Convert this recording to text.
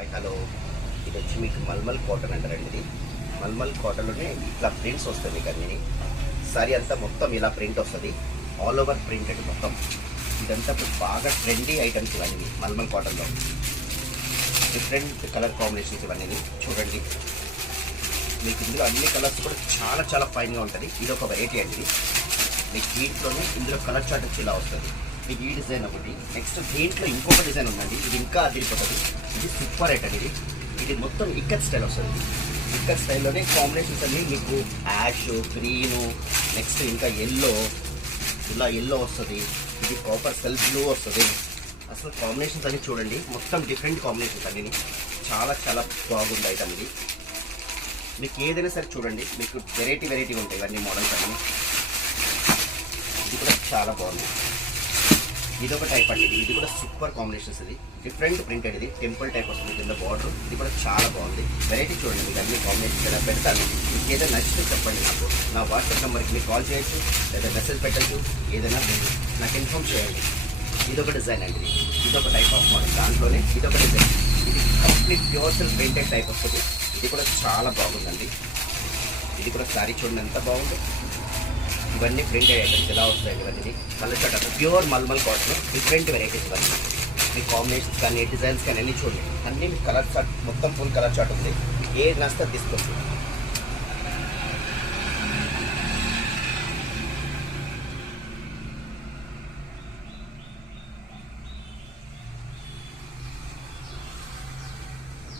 Hi hello, ఇది వచ్చి మీకు మల్మల్ కాటన్ అంటారండి. ఇది మల్మల్ కాటన్లోనే ఇట్లా ప్రింట్స్ వస్తుంది మీకు అన్నీ. సారీ అంతా మొత్తం ఇలా ప్రింట్ వస్తుంది, ఆల్ ఓవర్ ప్రింట్ అండి మొత్తం. ఇదంతా ఇప్పుడు బాగా ట్రెండీ ఐటమ్స్ ఇవన్నీ మల్మల్ కాటన్లో. డిఫరెంట్ కలర్ కాంబినేషన్స్ ఇవన్నీ చూడండి. మీకు ఇందులో అన్ని కలర్స్ కూడా చాలా చాలా ఫైన్గా ఉంటుంది. ఇది ఒక వెరైటీ అండి. మీకు దీంట్లోనే ఇందులో కలర్ చార్ట్ వచ్చి ఇలా వస్తుంది. మీకు ఈ డిజైన్ ఒకటి, నెక్స్ట్ దీంట్లో ఇంకొక డిజైన్ ఉందండి. ఇది ఇంకా అదిరిపోతుంది. ఇది సూపర్ ఐటమ్. ఇది మొత్తం ఇక్కత్ స్టైల్ వస్తుంది. ఇక్కత్ స్టైల్లోనే కాంబినేషన్స్ అన్నీ మీకు యాష్, గ్రీను, నెక్స్ట్ ఇంకా ఎల్లో, ఇలా ఎల్లో వస్తుంది. ఇది కాపర్ సెల్ఫ్ బ్లూ వస్తుంది. అసలు కాంబినేషన్స్ అన్నీ చూడండి, మొత్తం డిఫరెంట్ కాంబినేషన్స్ అన్నీ. చాలా చాలా బాగుంది ఐటమ్ ఇది. మీకు ఏదైనా సరే చూడండి, మీకు వెరైటీగా ఉంటాయి ఇవన్నీ మోడల్స్ అన్నీ. ఇది కూడా చాలా బాగుంది. ఇది ఒక టైప్ అండి. ఇది కూడా సూపర్ కాంబినేషన్స్. ఇది డిఫరెంట్ ప్రింటెడ్. ఇది టెంపుల్ టైప్ వస్తుంది కింద బార్డర్. ఇది కూడా చాలా బాగుంది. వెరైటీ చూడండి. మీకు అన్ని కాంబినేషన్స్ ఇలా పెడతాను. మీకు ఏదైనా నచ్చితే చెప్పండి. నా వాట్సాప్ నెంబర్కి మీకు కాల్ చేయొచ్చు, లేదా మెసేజ్ పెట్టచ్చు. ఏదైనా నాకు ఇన్ఫార్మ్ చేయండి. ఇదొక డిజైన్ అండి. ఇదొక టైప్ ఆఫ్ మోడల్. దాంట్లోనే ఇదొక డిజైన్. ఇది complete pure silk printed type వస్తుంది. ఇది కూడా చాలా బాగుందండి. ఇది కూడా శారీ చూడండి ఎంత బాగుంది. ఇవన్నీ ప్రింట్ ఐటమ్స్ ఎలా వస్తాయండి ఇవన్నీ. కలర్ చార్ట్ అంటే pure mulmul cotton, different varieties ఇవన్నీ. మీ కాంబినేషన్స్ కానీ డిజైన్స్ కానీ అన్నీ చూడండి. అన్నీ మీకు కలర్ చార్ట్, మొత్తం ఫుల్ కలర్ చార్ట్ ఉంది. ఏది నచ్చితే తీసుకోవచ్చు.